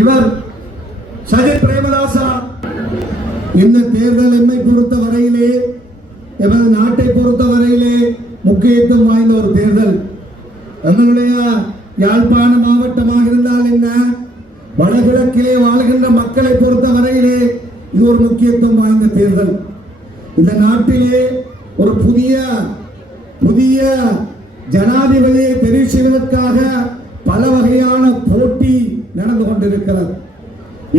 இவர் சஜித் பிரேமதாசா. இந்த தேர்தல் எம்மை பொறுத்த வரையிலே, எமது நாட்டை பொறுத்த வரையிலே முக்கியத்துவம் வாய்ந்த ஒரு தேர்தல். எங்களுடைய யாழ்ப்பாண மாவட்டமாக இருந்தால் என்ன, வடகிழக்கிலே வாழ்கின்ற மக்களை பொறுத்த வரையிலே இது ஒரு முக்கியத்துவம் வாய்ந்த தேர்தல். இந்த நாட்டிலே ஒரு புதிய ஜனாதிபதியை தெரிவு செய்வதற்காக பல வகையான போட்டி நடந்து கொண்டிருக்கிறது.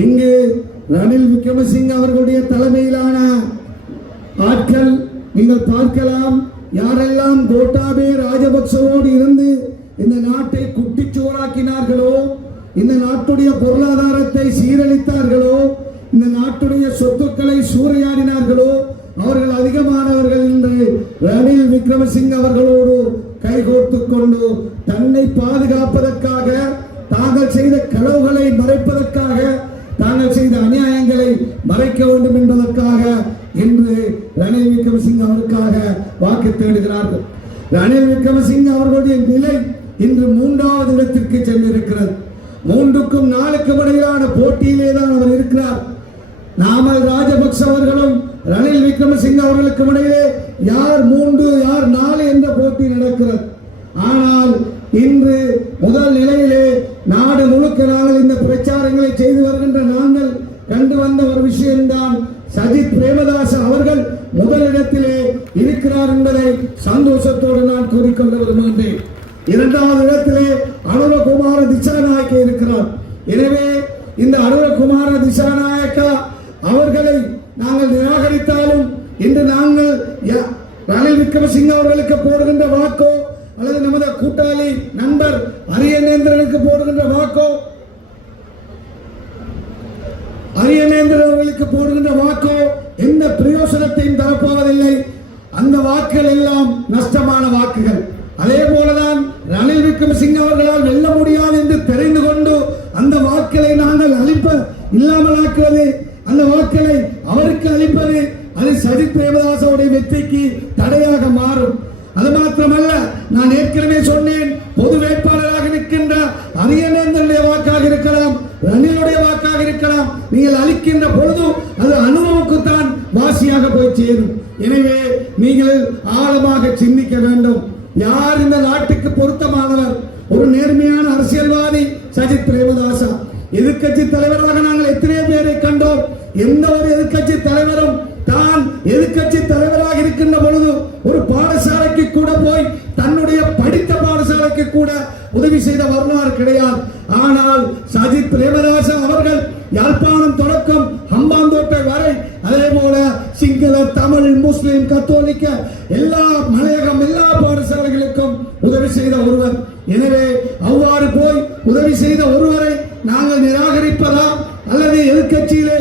இங்கு ரணில் விக்ரமசிங்க அவர்களுடைய தலைமையிலான ஆட்கள் நீங்கள் பார்க்கலாம், யாரெல்லாம் கோட்டாபே ராஜபக்சவோடு இருந்து இந்த நாட்டை குட்டிச்சோறாக்கினார்களோ, இந்த நாட்டுடைய பொருளாதாரத்தை சீரழித்தார்களோ, இந்த நாட்டுடைய சொத்துக்களை சூறையாடினார்களோ, அவர்கள் அதிகமானவர்கள் இன்று ரணில் விக்ரமசிங்க அவர்களோடு கைகோர்த்துக் கொண்டு தன்னை பாதுகாப்பதற்காக, தாங்கள் செய்த களவுகளை மறைப்பதற்காக, தாங்கள் செய்த அநியாயங்களை மறைக்க வேண்டும் என்பதற்காக இன்று ரணில் விக்ரமசிங்க அவருக்காக வாக்கு தேடுகிறார்கள். ரணில் விக்ரமசிங்க அவர்களுடைய நிலை இன்று 3வது இடத்திற்கு சென்றிருக்கிறது. 3க்கும் 4க்கும் இடையிலான போட்டியிலே தான் அவர் இருக்கிறார். நாமல் ராஜபக்ச அவர்களும் ரணில் விக்ரமசிங்க அவர்களுக்கும் இடையிலே யார் 3 யார் 4 என்ற போட்டி நடக்கிறது. ஆனால் இன்று முதல் நிலையிலே நாடு முழுக்க நாங்கள் இந்த பிரச்சாரங்களை செய்து வருகின்ற நாங்கள் கண்டு வந்த ஒரு விஷயம்தான், சஜித் பிரேமதாச அவர்கள் முதலிடத்திலே இருக்கிறார் என்பதை சந்தோஷத்தோடு நான் கூறிக்கொள்ள விரும்புகின்றேன். 2வது இடத்திலே அனுரகுமார திசாநாயக்க இருக்கிறார். எனவே இந்த அனுரகுமார திசாநாயக்கா அவர்களை நாங்கள் நிராகரித்தாலும் இன்று நாங்கள் ரணில் விக்ரமசிங்க அவர்களுக்கு போடுகின்ற வாக்கோ அல்லது நமது கூட்டாளி நண்பர் அரியநேந்திரனுக்கு போடுகின்ற வாக்கோ, அரியநேந்திரன் அவர்களுக்கு போடுகின்ற வாக்கோ எந்த பிரயோசனத்தையும் தரப்போவதில்லை. அந்த வாக்குகள் எல்லாம் நஷ்டமான வாக்குகள். அதே போலதான் ரணில் விக்ரமசிங்க அவர்களால் வெல்ல முடியாது என்று தெரிந்து கொண்டு அந்த வாக்களை நாங்கள் இல்லாமலாக்குவது, அந்த வாக்களை அவருக்கு அளிப்பது, அது சஜித் பிரேமதாசவுடைய வெற்றிக்கு தடையாக மாறும். அது மாத்திரமல்ல, நான் ஏற்கனவே சொன்னேன், பொது வேட்பாளராக நிற்கின்ற அரியநேந்திரனுடைய வாக்காக இருக்கலாம், ரணிலுடைய வாக்காக இருக்கலாம், நீங்கள் அளிக்கின்ற பொழுது அது அனுபவக்குத்தான் வாசியாக போய் சேரும். எனவே நீங்கள் ஆழமாக சிந்திக்க வேண்டும். யார் இந்த நாட்டுக்கு பொருத்தமானவர்? ஒரு நேர்மையான அரசியல்வாதி சஜித் பிரேமதாசா. எதிர்கட்சி தலைவராக நாங்கள் எத்தனை பேரை கண்டோம். எந்த ஒரு எதிர்கட்சி தலைவரும் தான் எதிர்கட்சி தலைவராக இருக்கின்ற பொழுது ஒரு பாடசாலைக்கு கூட போய் தன்னுடைய படித்த பாடசாலைக்கு கூட உதவி செய்த வரலாறு கிடையாது. ஆனால் சஜித் பிரேமதாசா அவர்கள் யாழ்ப்பாணம் தொடக்கம் ஹம்பாந்தோட்டை வரை, அதே போல சிங்கள, தமிழ், முஸ்லிம், கத்தோலிக்க எல்லா மலையகம் எல்லா பாடசாலைகளுக்கும் உதவி செய்த ஒருவர். எனவே அவ்வாறு போய் உதவி செய்த ஒருவரை நாங்கள் நிராகரிப்பதா அல்லது எதிர்கட்சியிலே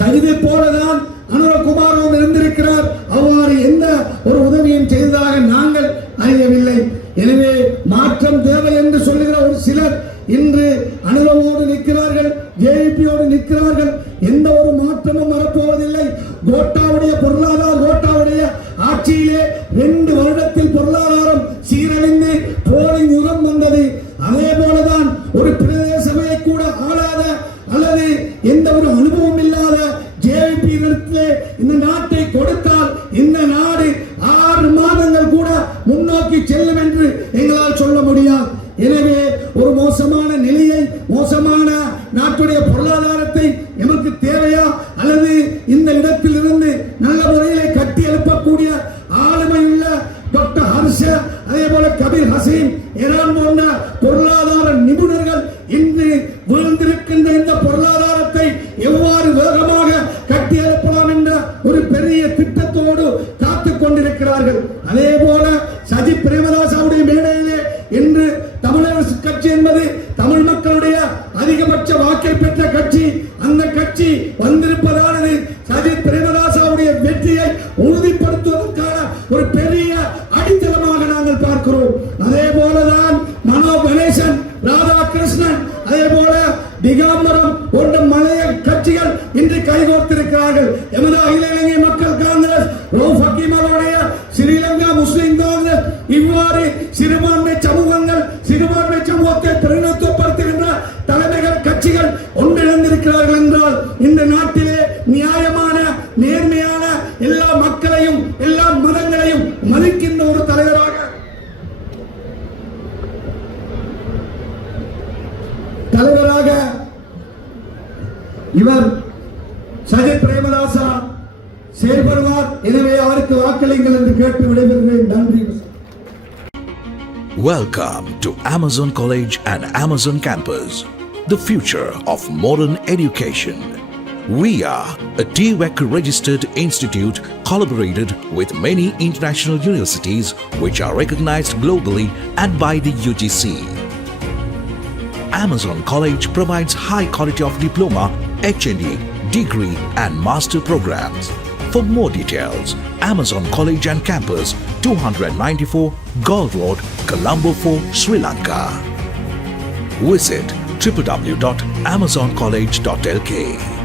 சஜிதை போலதான் அனுரகுமாரும் இருந்திருக்கிறார், அவ்வாறு எந்த ஒரு உதவியும் செய்ததாக நாங்கள் அறியவில்லை. எனவே மாற்றம் தேவை என்று சொல்லுகிற ஒரு சிலர் இன்று அனுரவோடு நிற்கிறார்கள், ஜேவிபியோடு நிற்கிறார்கள். எந்த ஒரு மாற்றமும் வரப்போவதில்லை. கோட்டாவுடைய ஆட்சியிலே 2 வருடத்தில் பொருளாதாரம் சீரழிந்து போலிங் யுகம் வந்தது. அதே போலதான் ஒரு பிரதேசமே கூட ஆளாத அல்லது எந்த ஒரு அனுபவம் இல்லாத ஜேவிபி இந்த நாட்டை கொடுத்தால் இந்த நாடு 6 மாதங்கள் கூட முன்னோக்கி செல்லும் என்று எங்களால் சொல்ல முடியாது. எனவே ஒரு மோசமான நிலையை, மோசமான நாட்டுடைய பொருளாதாரத்தை எமக்கு தேவையா அல்லது இந்த இடத்தில் இருந்து நல்ல முறையிலே கட்டி எழுப்பக்கூடிய ஆளுமையுள்ள டாக்டர் ஹர்ஷ, அதே போல கபீர் ஹசீன், ஈரான் போன்ற பொருளாதார நிபுணர்கள் இன்று விழுந்திருக்கின்ற இந்த பொருளாதாரத்தை எவ்வாறு வேகமாக கட்டி எழுப்பலாம் என்ற ஒரு பெரிய திட்டத்தோடு காத்துக் கொண்டிருக்கிறார்கள். அதே போல சஜித் பிரேமதாசாவுடைய மேடையிலே இன்று தமிழரசு கட்சி என்பது தமிழ் மக்களுடைய அதிகபட்ச வாக்கை பெற்ற கட்சி. அந்த கட்சி வந்திருப்பதானது சஜித் பிரேமதாசாவுடைய வெற்றியை உறுதிப்படுத்துவதற்கான ஒரு பெரிய அடித்தளமாக நாங்கள் பார்க்கிறோம். அதே போலதான் மனோ கணேசன், ராதாகிருஷ்ணன், அதே போல திகாம்பரம் போன்ற மலைய கட்சிகள் இன்று கைகோர்த்திருக்கிறார்கள். எமது அகில இலங்கை மக்கள் காங்கிரஸ், ரவுஃப் ஹக்கீம் அவருடைய ஸ்ரீலங்கா முஸ்லிம் காங்கிரஸ், இவ்வாறு சிறுபான்மை சமூகத்தை பிரதிநிதித்துவப்படுத்துகின்ற தலைமைகள் கட்சிகள் வழிநடத்துங்கள் என்று கேட்டு விடைபெறுகிறேன். நன்றி. Welcome to Amazon College and Amazon Campus, the future of modern education. We are a TVEC registered institute collaborated with many international universities which are recognized globally and by the UGC. Amazon College provides high quality of diploma, HND, degree and master programs. For more details, Amazon College and Campus, 294 Gold Road, Colombo 4, Sri Lanka. Visit www.amazoncollege.lk.